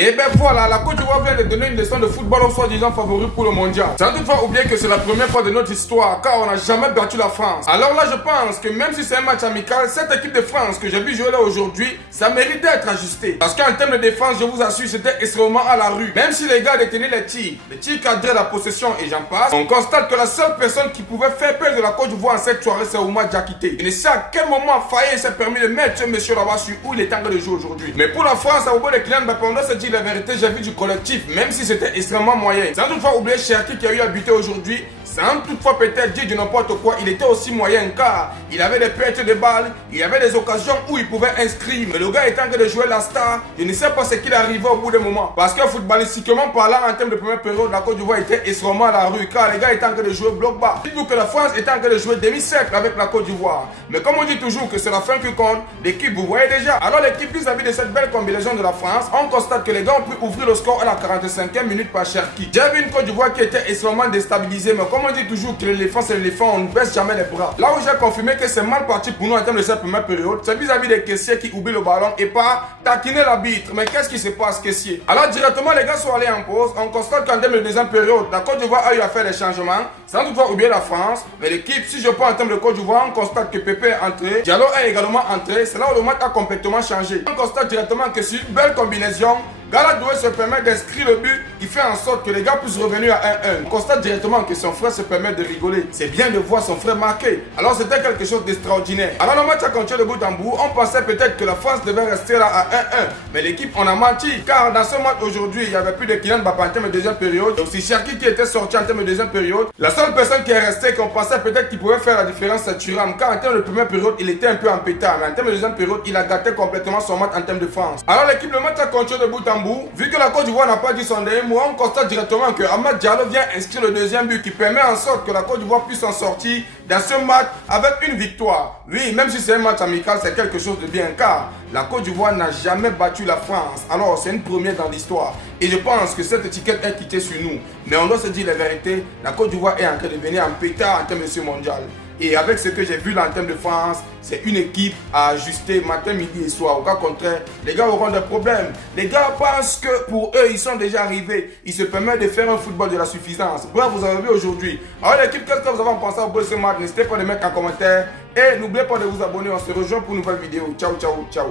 Et ben voilà, la Côte d'Ivoire vient de donner une leçon de football aux soi-disant favoris pour le mondial. Sans toutefois oublier que c'est la première fois de notre histoire, car on n'a jamais battu la France. Alors là, je pense que même si c'est un match amical, cette équipe de France que j'ai vu jouer là aujourd'hui, ça mérite d'être ajusté. Parce qu'en termes de défense, je vous assure, c'était extrêmement à la rue. Même si les gars détenaient les tirs cadrés, la possession et j'en passe, on constate que la seule personne qui pouvait faire peur de la Côte d'Ivoire en cette soirée, c'est Oumar Diakité. Je ne sais à quel moment Faye s'est permis de mettre ce monsieur là-bas sur où il est en train de jouer aujourd'hui. Mais pour la France, au bout de Kylian Mbappé, on doit se dire la vérité, j'ai vu du collectif, même si c'était extrêmement moyen. Sans toutefois oublier Cherki qui a eu à buter aujourd'hui, sans toutefois peut-être dire de n'importe quoi, il était aussi moyen car il avait des pertes de balles, il y avait des occasions où il pouvait inscrire. Mais le gars est en train de jouer la star, je ne sais pas ce qu'il est arrivé au bout d'un moment. Parce que footballistiquement parlant, en termes de première période, la Côte d'Ivoire était extrêmement à la rue car les gars étaient en train de jouer bloc bas. Dites-vous que la France était en train de jouer demi-cercle avec la Côte d'Ivoire. Mais comme on dit toujours que c'est la fin qui compte, l'équipe vous voyez déjà. Alors l'équipe vis-à-vis de cette belle combinaison de la France, on constate que les gars ont pu ouvrir le score à la 45e minute par Cherki. J'ai vu une Côte d'Ivoire qui était extrêmement déstabilisée, mais comme on dit toujours que l'éléphant c'est l'éléphant, on ne baisse jamais les bras. Là où j'ai confirmé que c'est mal parti pour nous en termes de cette première période, c'est vis-à-vis des caissiers qui oublient le ballon et pas taquiner l'arbitre. Mais qu'est-ce qui se passe, caissier? Alors directement les gars sont allés en pause, on constate qu'en termes de deuxième période, la Côte d'Ivoire a eu à faire des changements, sans toutefois oublier la France. Mais l'équipe, si je prends en termes de Côte d'Ivoire, on constate que Pépé est entré, Diallo est également entré, c'est là où le match a complètement changé. On constate directement que c'est une belle combinaison. Galadoué se permet d'inscrire le but qui fait en sorte que les gars puissent revenir à 1-1. On constate directement que son frère se permet de rigoler. C'est bien de voir son frère marquer. Alors c'était quelque chose d'extraordinaire. Alors le match a continué de bout en bout. On pensait peut-être que la France devait rester là à 1-1. Mais l'équipe on a menti. Car dans ce match aujourd'hui, il n'y avait plus de Kylian Mbappé en termes de deuxième période. Et aussi Cherki qui était sorti en termes de deuxième période. La seule personne qui est restée, qu'on pensait peut-être qu'il pouvait faire la différence, c'est Thuram. Car en termes de première période, il était un peu en pétard. Mais en termes de deuxième période, il a gâté complètement son match en termes de France. Alors l'équipe, le match a continué de bout en bout. Vu que la Côte d'Ivoire n'a pas dit son dernier mot, on constate directement que Amad Diallo vient inscrire le deuxième but qui permet en sorte que la Côte d'Ivoire puisse en sortir dans ce match avec une victoire. Oui, même si c'est un match amical, c'est quelque chose de bien car la Côte d'Ivoire n'a jamais battu la France. Alors c'est une première dans l'histoire. Et je pense que cette étiquette est quittée sur nous. Mais on doit se dire la vérité, la Côte d'Ivoire est en train de venir en pétard en termes de ce mondial. Et avec ce que j'ai vu là en termes de France, c'est une équipe à ajuster matin, midi et soir. Au cas contraire, les gars auront des problèmes. Les gars pensent que pour eux, ils sont déjà arrivés. Ils se permettent de faire un football de la suffisance. Bref, vous avez vu aujourd'hui. Alors l'équipe, qu'est-ce que vous avez pensé au bout de ce match? N'hésitez pas à le mettre en commentaire. Et n'oubliez pas de vous abonner. On se rejoint pour une nouvelle vidéo. Ciao, ciao, ciao.